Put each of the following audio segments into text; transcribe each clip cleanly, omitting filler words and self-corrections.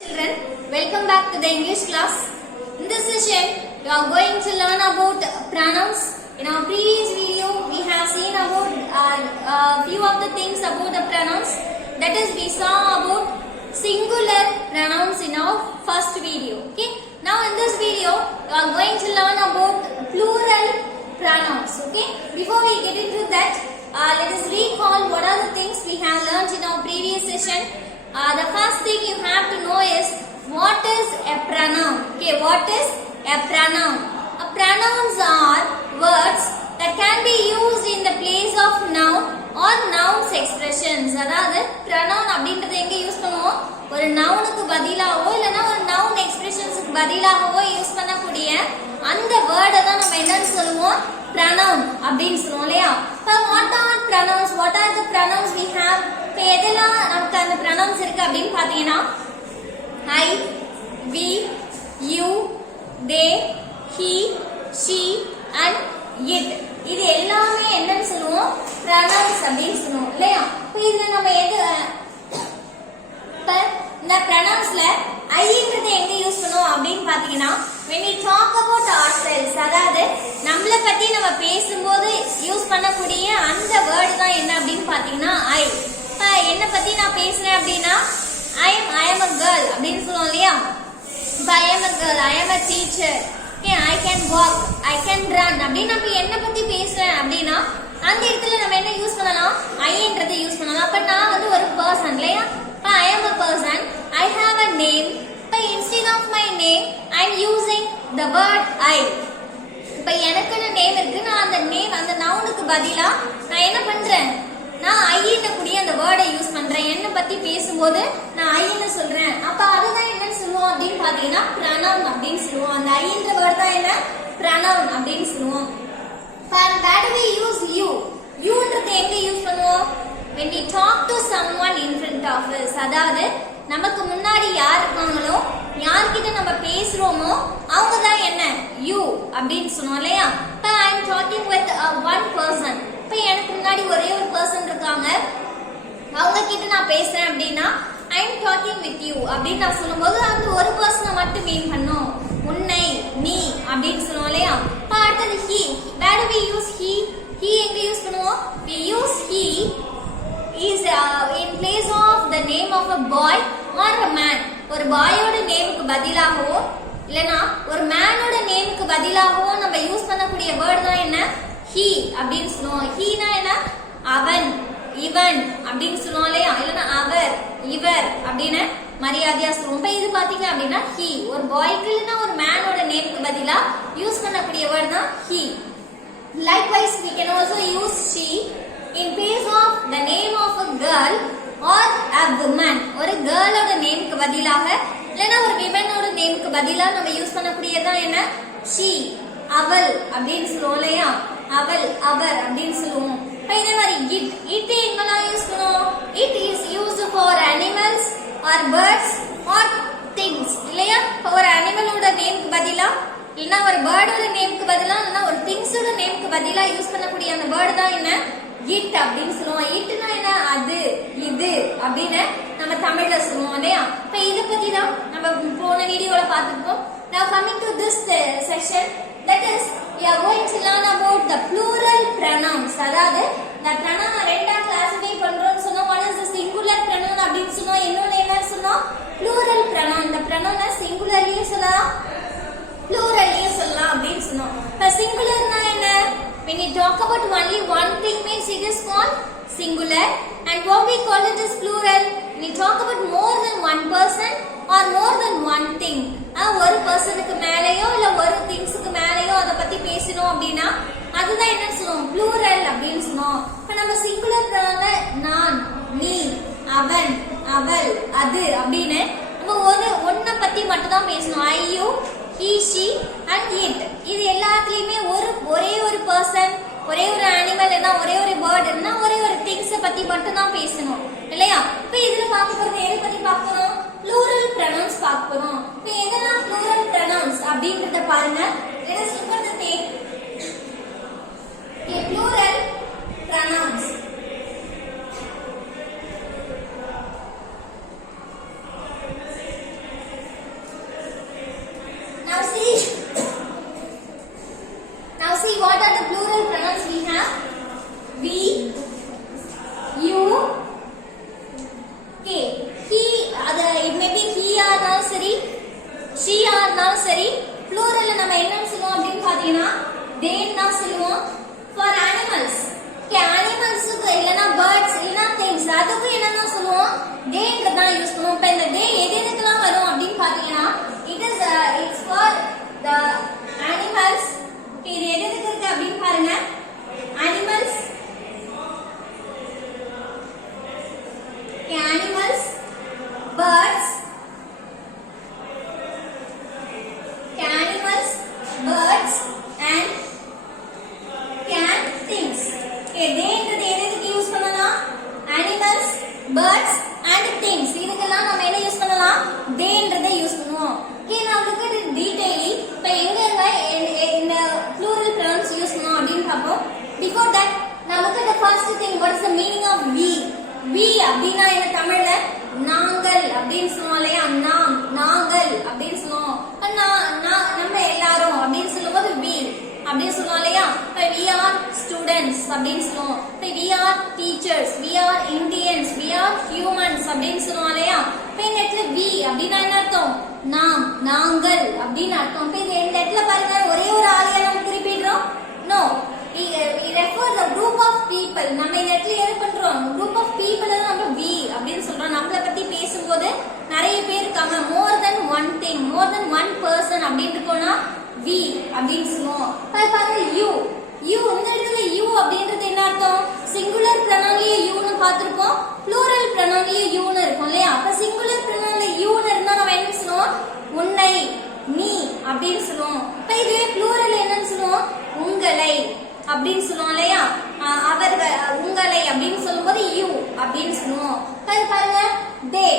Children, welcome back to the English class. In this session, we are going to learn about pronouns. In our previous video, we have seen about a few of the things about the pronouns. That is, we saw about singular pronouns in our first video. Okay. Now, in this video, we are going to learn about plural pronouns. Okay. Before we get into that, let us recall what are the things we have learned in our previous session. The first thing you have to know is what is a pronoun. Okay, what is a pronoun? Pronouns are words that can be used in the place of noun or nouns expressions. அதாவது pronoun அப்படின்றது எங்க use பண்ணுவோம்? ஒரு நவுனுக்கு பதிலாவோ இல்லனா ஒரு noun எக்ஸ்பிரஷன்ஸ்க்கு பதிலாவோ use பண்ணக்கூடிய அந்த வேர்டை தான் நம்ம என்னன்னு சொல்லுவோம்? pronoun அப்படின்னு சொல்லுவோம் இல்லையா? So what are pronouns? What are the pronouns we have? இப்போ எதெல்லாம் நமக்கு அந்த pronouns இருக்கு அப்படின்னு பாத்தீங்கன்னா I, we, you, they, he, she and it. இது எல்லாமே என்னன்னு சொல்லுவோம்? pronouns அப்படின்னு சொல்லுவோம் இல்லையா? இப்போ இதுல நம்ம இந்த pronounsல ஐன்றது எங்க யூஸ் பண்ணுவோம் அப்படின்னு பாத்தீங்கன்னா when we talk about ourselves, அதாவது நம்மள பத்தி நம்ம பேசும்போது யூஸ் பண்ணக்கூடிய அந்த வேர்ட் தான் என்ன அப்படின்னு பாத்தீங்கன்னா ஐ. இப்போ என்ன பத்தி நான் பேசுறேன் அப்படின்னா I am a girl அப்படின்னு சொல்லுவோம் இல்லையா? இப்போ I am a girl, I am a teacher, okay, I can walk, I can run அப்படின்னு நம்ம என்ன பத்தி பேசுறேன் அப்படின்னா அந்த இடத்துல நம்ம என்ன யூஸ் பண்ணலாம்? ஐன்றதை யூஸ் பண்ணலாம். அப்ப நான் வந்து ஒரு பர்சன் இல்லையா? இப்போ I am a person, I have a name. இப்போ instead of my name I am using the word I. இப்போ எனக்குன்னு நேம் இருக்கு, நான் அந்த நேம் அந்த நவுனுக்கு பதிலா நான் என்ன பண்றேன்? நான் ஐன்னு கூடிய அந்த வேர்டை யூஸ் பண்றேன். என்ன பத்தி பேசும்போது நான் ஐன்னு சொல்றேன். அப்ப அதுதான் என்னன்னு சொல்லுவோம் அப்படின்னு பாத்தீங்கன்னா pronoun அப்படின்னு சொல்லுவோம். அந்த ஐன்ற வேர்ட் தான் என்ன? pronoun அப்படின்னு சொல்லுவோம். Where do we use you? Youன்றது எங்க யூஸ் பண்ணுவோம்? When we talk to someone in front of us, அதாவது நமக்கு முன்னாடி யார் இருக்காங்களோ யார்கிட்ட நம்ம பேசுறோமோ அவங்க தான் என்ன? you அப்படின்னு சொல்லுவோம் இல்லையா? இப்போ I am talking with one person. இப்போ எனக்கு முன்னாடி ஒரே ஒரு பர்சன் இருக்காங்க, அவங்க கிட்ட நான் பேசுறேன் அப்படின்னா I am talking with you அப்படின்னு நான் சொல்லும்போது அந்த ஒரு பர்சனை மட்டும் மீன் பண்ணும். உன்னை, நீ அப்படின்னு சொல்லுவோம் இல்லையா? இப்போ அடுத்தது he. Where do we use he? He எங்க யூஸ் பண்ணுவோம்? We use he is in place of the name of a boy or a man. ஒரு பாயோட நேமுக்கு பதிலாகவோ இல்லனா ஒரு மேனோட நேமுக்கு பதிலாகவோ நம்ம யூஸ் பண்ணக்கூடிய வேர்ட் தான் என்ன? he அப்படின்னு சொல்லுவோம். heனா என்ன? அவன், இவன் அப்படின்னு சொல்லுவோம் இல்லையா? இல்லனா அவர், இவர் அப்படின்னு மரியாதையா சொல்லுவோம். இப்போ இது பாத்தீங்க அப்படின்னா he ஒரு பாய்க்கு இல்லனா ஒரு மேனோட நேமுக்கு பதிலா யூஸ் பண்ணக்கூடிய வேர்ட் தான் he. Likewise we can also use she in place of the name of a girl or a woman. ஒரு கேர்ளோட நேமுக்கு பதிலாக இல்லனா ஒரு விமனோட நேமுக்கு பதிலா நம்ம யூஸ் பண்ணக்கூடியதான் என்ன? she, அவள் அப்படின்னு சொல்லுவோம் இல்லையா? அவள், அவர் அப்படின்னு சொல்லுவோம். இப்போ இதே மாதிரி it எங்கெல்லாம் யூஸ் பண்ணுவோம்? it is used for animals or birds or things இல்லையா? ஒரு அனிமலோட நேமுக்கு பதிலா இல்லனா ஒரு பேர்டோட நேமுக்கு பதிலா இல்லனா ஒரு திங்ஸோட நேமுக்கு பதிலா யூஸ் பண்ணக்கூடிய அந்த வேர்ட் தான் என்ன? it அப்படின்னு சொல்லுவோம். itனா என்ன? அது, இது அப்படின்னு நம்ம தமிழ்ல சொல்லுவோம் இல்லையா? இப்போ இத பத்தி தான் நம்ம போன வீடியோல பார்த்திருக்கோம். Now coming to this section, that is we are going to learn about the plural pronouns. அதாவது இந்த pronoun ரெண்டா கிளாசிஃபை பண்றோம்னு சொன்னோம். one is the singular pronoun அப்படின்னு சொன்னோம். இன்னொன்னு என்னன்னு சொன்னோம்? plural pronoun. இந்த pronoun சிங்குலர்லயும் சொல்லலாம் pluralலயும் சொல்லலாம் அப்படின்னு சொன்னோம். இப்போ singularனா என்ன? When you talk about only one thing means it is called singular, and what we call it is plural. When you talk about more than one person or more than one thing, ஒரு பர்சனுக்கு மேலயோ இல்ல ஒரு திங்ஸ்க்கு மேலயோ அத பத்தி பேசணும் அப்படின்னா அதுதான் என்ன சொல்லுவோம்? plural அப்படின்னு சொல்லுவோம். இப்ப நம்ம சிங்குலர் pronoun நான், நீ, அவன், அவள், அது அப்படின்னு நம்ம ஒன்ன பத்தி மட்டும் தான் பேசணும். I, you, he, she and it. இது எல்லாத்துலயுமே ஒரே ஒரு பர்சன், ஒரே ஒரு அனிமல் என்ன, ஒரே ஒரு பேர்ட் என்ன, ஒரே ஒரு திங்ஸ் பத்தி மட்டும் தான் பேசணும் இல்லையா? இப்போ இதுல பார்க்க போறது எதை பத்தி பார்க்கணும்? plural pronouns பார்க்க போறோம். இப்போ எதெல்லாம் plural pronouns அப்படிங்கறத பாருங்க. let us look at the thing. Okay, plural pronouns. Now see what are the plural pronouns we have. We, you, okay. He, it may be he ஆனாலும் சரி, she ஆனாலும் சரி, plural நம்ம என்னன்னு சொல்லுவோம் அப்படின்னு பாத்தீங்கன்னா they தான் சொல்லுவோம். For animals, okay, animals இல்லனா birds இல்லனா things அதுக்கு என்னன்னா சொல்லுவோம் they தான் யூஸ் பண்ணுவோம். இப்ப இந்த they எதுக்கெல்லாம் வரும் அப்படின்னு பாத்தீங்கன்னா it's for the animals. Okay, இது எதுக்கு இருக்கு அப்படின்னு பாருங்க. Animals, okay, animals, birds, okay, animals, birds and can things. Okay, they ன்றது எதுக்கு யூஸ் பண்ணலாம்? Animals, birds and things இதுக்கெல்லாம் நம்ம என்ன யூஸ் பண்ணலாம்? they ன்றதை யூஸ் பண்ணுவோம். Okay, now look at it detailedly. இப்ப எங்க இந்த plural pronouns யூஸ் பண்ணோம் அப்படின்னு பாப்போம். Before that, now look at the first thing. What is the meaning of we? We அப்படினா என்ன தமிழ்ல? நாங்கள் அப்படின்னு சொல்லுவோம் இல்லையா? நாம், நாங்கள் அப்படின்னு சொல்லுவோம். நம்ம எல்லாரும் அப்படின்னு சொல்லும்போது we அப்படின்னு சொல்லுவோம் இல்லையா? இப்ப we are students அப்படின்னு சொல்லுவோம். இப்ப we are teachers, we are Indians, we are humans அப்படின்னு சொல்லுவோம் இல்லையா? இப்ப இந்த இடத்துல we அப்படினா என்ன அர்த்தம்? நாம், நாங்கள் அப்படின்னு அர்த்தம். இப்ப இந்த இடத்துல பாருங்க ஒரே ஒரு ஆளையா நம்ம குறிப்பிடுறோம்? No, we refer the group of people. நம்ம இந்த இடத்துல என்ன பண்றோம்? group of people நம்ம we அப்படின்னு சொல்றோம். நம்மள பத்தி பேசும்போது நிறைய பேர் இருக்காங்க, more than one thing, more than one person அப்படின்னு இருக்கோம்னா we அப்படின்னு சொல்லுவோம். பாருங்க you இந்த இடத்துல you அப்படின்றது என்ன அர்த்தம்? சிங்குலர் pronounலயே you னு பாத்துறோம், plural pronounலயே you னு இருக்கும் இல்லையா? அப்ப சிங்குலர் pronounல you னு இருந்தா நம்ம என்ன சொல்லுவோம்? உன்னை, நீ அப்படின்னு சொல்லுவோம். இப்ப இதுவே plural என்னன்னு சொல்லுவோம்? உங்களை அப்படின்னு சொல்லுவோம் இல்லையா? அவர்கள், உங்களை அப்படின்னு சொல்லும்போது you அப்படின்னு சொல்லுவோம். பாருங்க they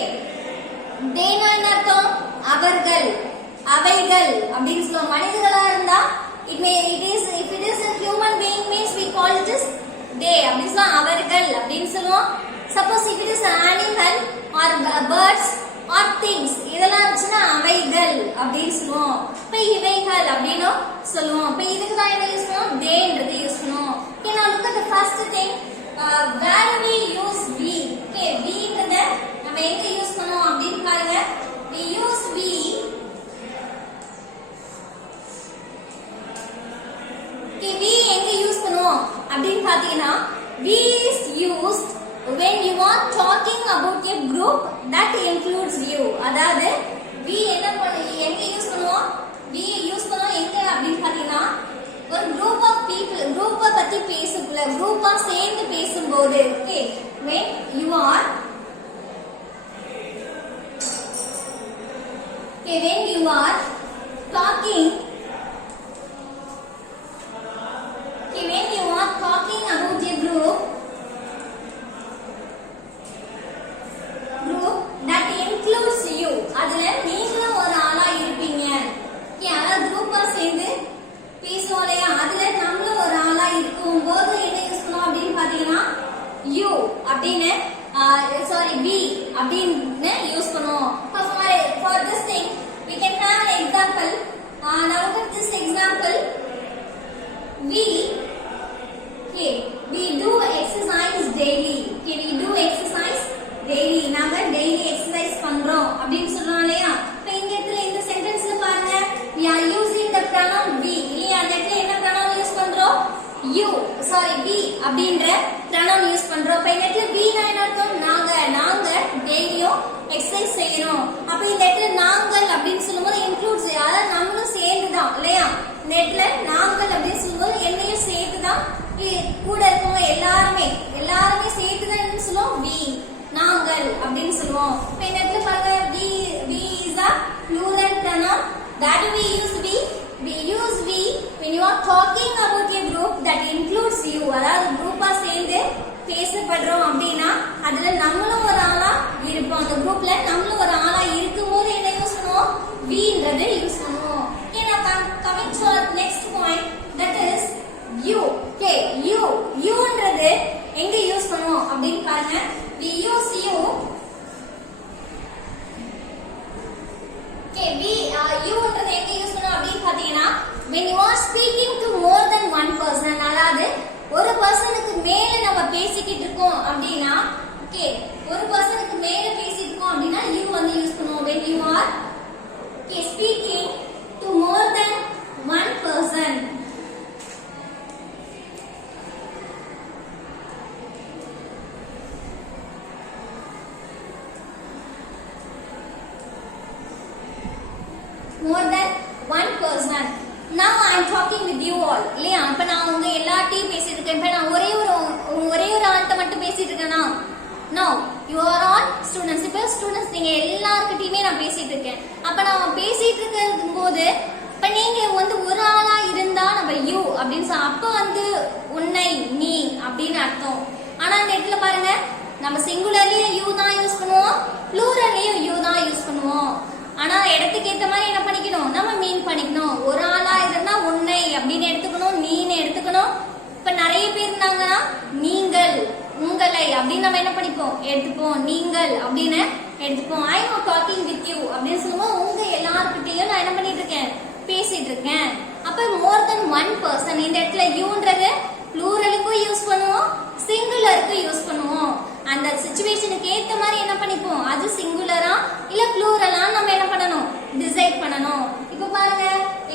னா என்ன அர்த்தம்? அவர்கள், அவைகள் அப்படின்னு சொல்லுவோம். மனிதர்களா இருந்தா if it is a human being means we call it as they அப்படின்னு சொல்லுவோம். அவர்கள் அப்படின்னு சொல்லுவோம். Suppose if it is an animal or birds or things இதெல்லாம் இருந்துச்சுன்னா அவைகள் அப்படின்னு சொல்லுவோம். இப்ப இவைகள் அப்படின்னு சொல்லுவோம். இப்ப இதுக்கு தான் என்ன யூஸ் பண்ணுவோம்? theyன்றது யூஸ் பண்ணுவோம். Okay, now look at the first thing. Where we use we. Okay, weன்றத நம்ம எங்க யூஸ் பண்ணுவோம் அப்படின்னு பாருங்க. We use we we எங்க யூஸ் பண்ணுவோம் அப்படின்னு பாத்தீங்கன்னா we is used when you are talking about a group that includes you. அதாவது we எங்க யூஸ் பண்ணுவோம்? we யூஸ் பண்ணுவோம் எங்க அப்படின்னு பாத்தீங்கன்னா ஒரு group of people, group பத்தி பேசக்குள்ள, group சேர்ந்து பேசும்போது. Okay, when you are talking when you are talking about a group that includes you, அதுல நீங்களும் ஒரு ஆளா இருப்பீங்க. அதாவது குரூப்பா சேர்ந்து பேசுவோம் இல்லையா? அதுல நம்மளும் ஒரு ஆளா இருக்கும் போது என்ன யூஸ் பண்ணுவோம் அப்படின்னு பாத்தீங்கன்னா you அப்படின்னு we அப்படின்னு யூஸ் பண்ணுவோம். For this thing we can have an example. Now look at this example. We do exercise daily. Okay, we do exercise daily. நாம daily exercise பண்றோம் அப்படின்னு சொல்றோம் இல்லையா? இப்ப இந்த இடத்துல இந்த சென்டென்ஸ்ல பாருங்க, we are using the pronoun we. இல்லையா? அந்த இடத்துல என்ன pronoun யூஸ் பண்றோம்? we அப்படின்ற pronoun யூஸ் பண்றோம். இப்ப இந்த இடத்துல we னா என்ன அர்த்தம்? நாங்க டெய்லியும் எக்ஸசைஸ் செய்யறோம். அப்ப இந்த இடத்துல நாங்கள் அப்படின்னு சொல்லும்போது இன்க்ளூட்ஸ், அதாவது நம்மளும் சேர்ந்துதான் இல்லையா? இந்த இடத்துல நாங்கள் அப்படின்னு சொல்லும்போது என்னையும் சேர்த்துதான், கூட இருக்கவங்க எல்லாருமே சேர்த்துதான் என்ன சொல்லுவோம்? we நாங்கள் அப்படின்னு சொல்லுவோம். இப்ப இந்த இடத்துல பாருங்க we is a plural pronoun that we use we when you are talking about a group that includes you. அதாவது குரூப்பா சேர்ந்து பேசப்படுறோம் அப்படின்னா அதுல நம்மளும் ஒரு ஆளா இருப்போம். அந்த குரூப்ல நம்மளும் ஒரு ஆளா இருக்கும்போது என்ன யூஸ் பண்ணுவோம்? weன்றதை யூஸ் பண்ணுவோம். Okay, now coming to our next point, that is you. Okay, youன்றது எங்க யூஸ் பண்ணுவோம் அப்படின்னு பாருங்க. We use you. Okay, youன்றது எங்க யூஸ் பண்ணுவோம் அப்படின்னு பாத்தீங்கன்னா when you are speaking to more than one person, அதாவது ஒரு பர்சனுக்கு மேல நம்ம பேசிக்கிட்டு இருக்கோம் அப்படின்னா, ஓகே, ஒரு பர்சனுக்கு மேல பேசிட்டு இருக்கோம் அப்படின்னா you வந்து யூஸ் பண்ணுவோம். when you are speaking to more than one person. more than one person. Now I am talking with you all. இல்லையா, அப்ப நான் உங்க எல்லார்ட்டையும் பேசிட்டு இருக்கேன். இப்ப நான் ஒரே ஒரு ஆள்கிட்ட மட்டும் பேசிட்டு இருக்கேனா? No, you are all students. இப்ப ஸ்டூடண்ட்ஸ் நீங்க எல்லார்கிட்டயுமே நான் பேசிட்டு இருக்கேன். அப்ப நான் பேசிட்டு இருக்கும் போது இப்ப நீங்க வந்து ஒரு ஆளா இருந்தா நம்ம you அப்படின்னு அப்ப வந்து உன்னை நீ அப்படின்னு அர்த்தம். ஆனா இந்த இடத்துல பாருங்க, நம்ம சிங்குலர்லயும் you தான் யூஸ் பண்ணுவோம், ப்ளூரல்லயும் you தான் யூஸ் பண்ணுவோம். ஆனா இடத்துக்கு ஏத்த மாதிரி என்ன பண்ணிக்கணும், நம்ம மீன் பண்ணிக்கணும். ஒரு ஆளா இருந்தா உன்னை அப்படின்னு எடுத்துக்கணும், நீன்னு எடுத்துக்கணும். இப்ப நிறைய பேர் இருந்தாங்கன்னா நீங்கள், உங்களை அப்படின்னு நம்ம என்ன பண்ணிப்போம், எடுத்துப்போம். நீங்கள் அப்படின்னு எடுத்துப்போம். I am talking with you அப்படின்னு சொல்லுவோம். உங்க எல்லார்கிட்டையும் நான் என்ன பண்ணிட்டு இருக்கேன், பேசிட்டு இருக்கேன். அப்ப மோர் தென் ஒன் பர்சன், இந்த இடத்துல யூன்றது ப்ளூரலுக்கும் யூஸ் பண்ணுவோம், சிங்குலருக்கும் யூஸ் பண்ணுவோம். அந்த சிச்சுவேஷனுக்கு ஏத்த மாதிரி என்ன பண்ணிப்போம், அது சிங்குலரா இல்ல ப்ளூரலா நம்ம என்ன பண்ணணும், டிசைட் பண்ணணும். இப்ப பாருங்க,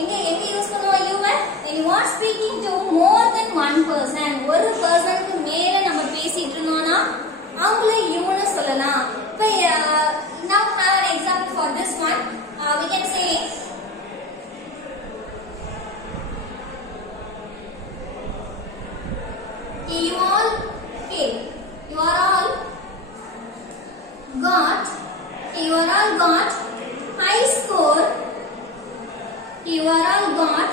எங்க யூஸ் பண்ணுவோம் you when you are speaking to more than one person. ஒரு பர்சனுக்கு மேல நம்ம பேசிட்டு இருந்தோம்னா அவங்கள youன்னு சொல்லலாம். இப்ப now have an example for this one. We can say you all got high score. You are all got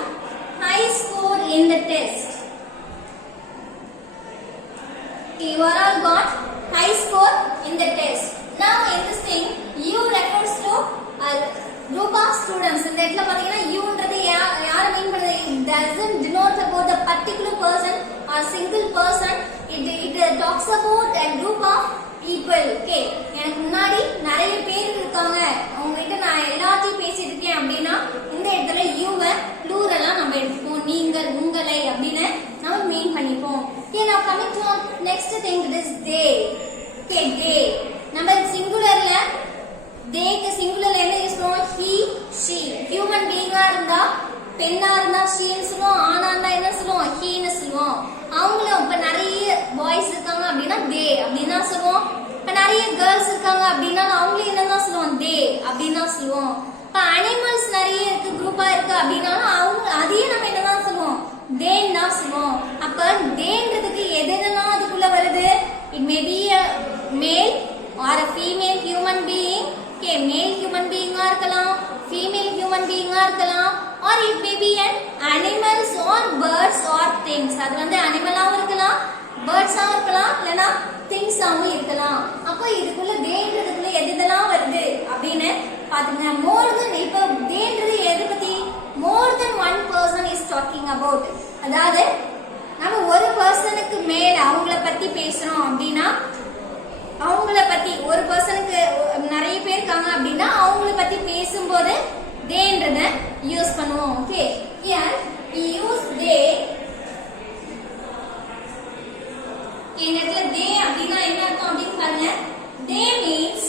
high score in the test. You are all got high score in the test. Now in this thing you refers to a group of students. இந்த இடத்துல பாத்தீங்கன்னா youன்றது யார மீன் பண்ணுது, it doesn't denote about the particular person or single person. It talks about a group of people. Okay, எனக்கு முன்னாடி நிறைய பேர் இருக்காங்க, அவங்க கிட்ட நான் எல்லாத்தையும் பேசிட்டு இருக்கேன் அப்படின்னா இந்த இடத்துல யூவை ப்ளூரலா நம்ம எடுத்துப்போம். நீங்கள், உங்களை அப்படின்னு நம்ம மீன் பண்ணிப்போம். Okay, now coming to next thing, this they. Okay, they நம்ம சிங்குலர்ல தேக்கு சிங்குலர்ல என்ன யூஸ் பண்ணுவோம், he she. ஹியூமன் பீயிங்கா இருந்தா, பெண்ணா இருந்தா sheன்னு சொல்லுவோம், ஆணா இருந்தா என்ன சொல்லுவோம், heன்னு சொல்லுவோம். அவங்களும் இப்ப நிறைய பாய்ஸ் இருக்காங்க அப்படின்னா they அப்படின்னு தான் சொல்லுவோம். இப்ப நிறைய கேர்ள்ஸ் இருக்காங்க அப்படின்னா அவங்களும் என்னதான் சொல்லுவோம், they அப்படின்னு தான் சொல்லுவோம். இப்ப அனிமல்ஸ் நிறைய இருக்கு, குரூப்பா இருக்கு அப்படின்னாலும் அவங்க அதையே நம்ம என்னதான் சொல்லுவோம், தேன்னு தான் சொல்லுவோம். அப்ப தேன்றதுக்கு எதெல்லாம் அதுக்குள்ள வருது, it may be a male or a female human being. Okay, male human being ஆ இருக்கலாம், female human being ஆ இருக்கலாம், or it may be an animals or birds or things. அது வந்து அனிமலாவும் இருக்கலாம், birds ஆ இருக்கலாம், இல்லனா things ஆவும் இருக்கலாம். அப்ப இதுக்குள்ள தேன்றதுக்குள்ள எதெல்லாம் வருது அப்படின்னு பாத்துங்க. more than, இப்ப தேன்றது எதை பத்தி, more than one person is talking about. அதாவது நம்ம ஒரு பர்சனுக்கு மேல அவங்கள பத்தி பேசுறோம் அப்படின்னா, அவங்கள பத்தி ஒரு பர்சனுக்கு நிறைய பேர் இருக்காங்க அப்படின்னா அவங்கள பத்தி பேசும்போது தேன்றத யூஸ் பண்ணுவோம். Okay, here we use they. இந்த இடத்துல they அப்படினா என்ன அர்த்தம் அப்படினு பாருங்க. they means,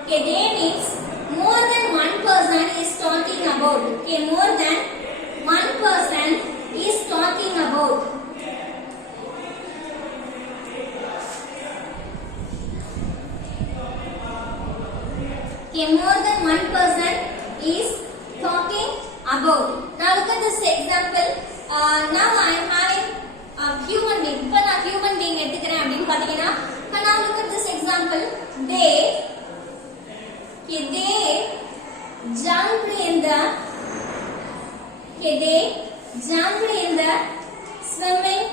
okay, they means more than one person is talking about. Okay, more than one person is talking about. Okay, more than one person is talking about. Now look at this example. Now I am having a human being. இப்ப நான் human being எடுத்துக்கிறேன் அப்படின்னு பாத்தீங்கன்னா, now look at this example. They jumped in the swimming.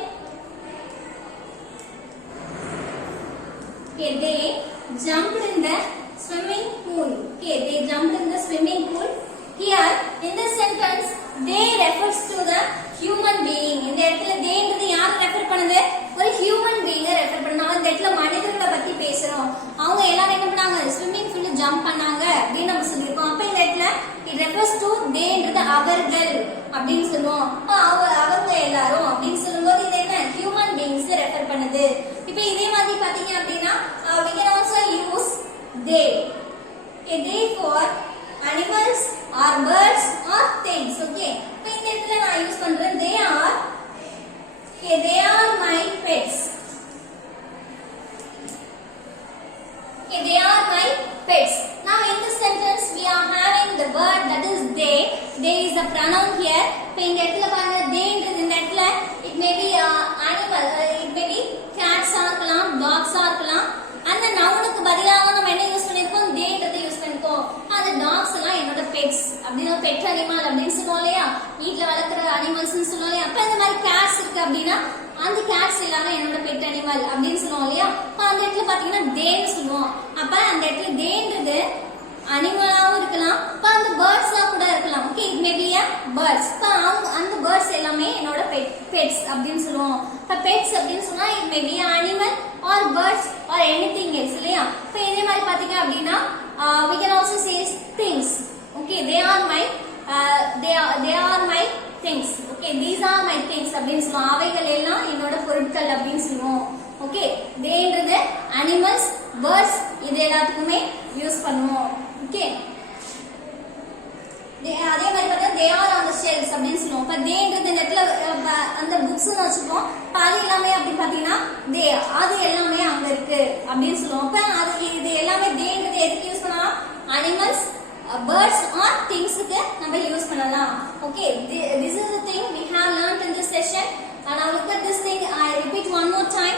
They jumped in the swimming pool. Okay, they jumped in the swimming pool. Here in this sentence they refers to the human being. இந்த இடத்துல தேன்றது யாரை refer பண்ணுது, ஒரு human பீயிங்க refer பண்ணுது. இந்த இடத்துல மனிதர்களை பத்தி பேசுறோம். அவங்க எல்லாரும் என்ன பண்ணாங்க, ஸ்விம்மிங் பூல்ல ஜம்ப் பண்ணாங்க அப்படின்னு நம்ம சொல்லியிருக்கோம். அப்ப இந்த இடத்துல இட் ரெஃபர்ஸ் டு தேன்றது அவர்கள் அப்படின்னு சொல்லுவோம். அவங்க எல்லாரும் அப்படின்னு சொல்லும்போது இது என்ன ஹியூமன் பீயிங்ஸ் ரெஃபர் பண்ணுது. இப்போ இதே மாதிரி பாத்தீங்க அப்படின்னா we can also use they. They for animals or birds or things. Okay, இப்போ இந்த இடத்துல நான் யூஸ் பண்றேன் they are my pets. Okay, they are my pets. Now in this sentence we are having the word that is they. They is a pronoun here. இப்போ இந்த இடத்துல பாருங்க theyன்றது இந்த இடத்துல it may be animal, it may be cats ஆ இருக்கலாம், dogs ஆ இருக்கலாம். அந்த நவுனுக்கு பதிலாக நம்ம என்ன யூஸ் பண்ணிருக்கோம் theyன்றதை யூஸ் பண்ணிருக்கோம். அந்த dogs எல்லாம் என்னோட pets அப்படினா pet animal அப்படின்னு சொல்லுவோம் இல்லையா, வீட்ல வளர்க்குற அனிமல்ஸ்னு சொல்லுவோம் இல்லையா. அப்ப இந்த மாதிரி cats இருக்கு அப்படின்னா அந்த கேட்ஸ் எல்லாமே என்னோட பெட் அனிமல் அப்படின்னு சொல்லுவோம் இல்லையா. அப்ப அந்த இடத்துல பாத்தீங்கன்னா தேன்னு சொல்லுவோம். அப்ப அந்த இடத்துல தேன்றது அனிமலாவும் இருக்கலாம், அப்ப அந்த பேர்ட்ஸா கூட இருக்கலாம். Okay, it may be a birds. அப்ப அந்த பேர்ட்ஸ் எல்லாமே என்னோட பெட்ஸ் அப்படின்னு சொல்லுவோம். அப்ப பெட்ஸ் அப்படின்னு சொன்னா it may be animal R birds or anything else இல்லையா. இப்ப இதே மாதிரி பாத்தீங்க அப்படின்னா we can also say things. Okay, they are my things. Okay, these are my things அப்படினு சொல்லுவோம். அவைகள் எல்லாம் என்னோட பொருட்கள் அப்படினு சொல்லுவோம். ஓகே, தேன்றது அனிமல்ஸ், பேர்ட்ஸ் இது எல்லாத்துக்குமே யூஸ் பண்ணுவோம். ஓகே, அதே மாதிரி பார்த்தா they are on the shelves அப்படினு சொல்லுவோம். அப்ப தேன்றது இந்த இடத்துல அந்த புக்ஸ்னு வச்சுப்போம். அது எல்லாமே அப்படி பாத்தீங்கன்னா they அது எல்லாமே அங்க இருக்கு அப்படினு சொல்லுவோம். அப்ப அது இது எல்லாமே தேன்றது எதுக்கு யூஸ் பண்ணலாம், அனிமல்ஸ், birds or things க்கு நம்ம யூஸ் பண்ணலாம். Okay, this is the thing we have learned in this session. And now look at this thing, I repeat one more time.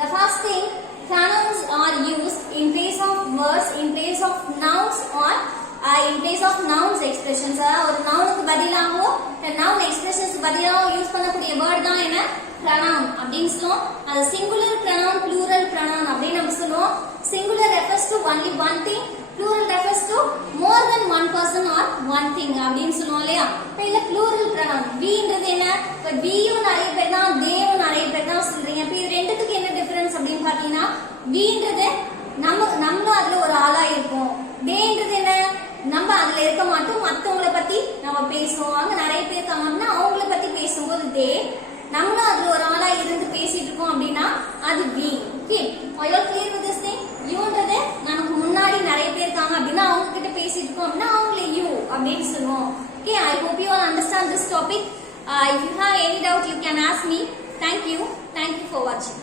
The first thing, pronouns are used in place of words, in place of nouns or in place of nouns expressions. ஒரு நவுனுக்கு பதிலாகவோ noun expressions பதிலாக use பண்ணக்கூடிய word தான் என்ன pronoun அப்படின்னு சொல்லுவோம். அது singular pronoun, plural pronoun அப்படின்னு நம்ம சொல்லுவோம். Singular refers to only one thing, plural refers to more than one person or one thing அப்படின்னு சொல்லுவோம் இல்லையா. இப்ப இல்ல plural pronoun weன்றது என்ன, இப்ப weயும் நிறைய பேர் தான், theyயும் நிறைய பேர் தான் சொல்றீங்க. இப்ப இது ரெண்டுத்துக்கு என்ன டிஃபரன்ஸ் அப்படின்னு பாத்தீங்கன்னா weன்றது நம்மளும் அதுல ஒரு ஆளா இருக்கும், theyன்றது என்ன நம்ம அதுல இருக்க மாட்டோம், மத்தவங்கள பத்தி நம்ம பேசுவோம். அங்க நிறைய பேர் இருக்காங்கன்னா அவங்கள பத்தி பேசும்போது they, நம்மளும் அதுல ஒரு ஆளா இருந்து பேசிட்டு இருக்கோம் அப்படின்னா அது we. Okay, are you all clear with this thing? youன்றது நமக்கு முன்னாடி நிறைய பேர் இருக்காங்க அப்படின்னா அவங்க கிட்ட பேசிட்டு இருக்கோம் அப்படின்னா அவங்கள you அப்படின்னு சொல்லுவோம். Okay, I hope you all understand this topic. If you have any doubt you can ask me. Thank you for watching.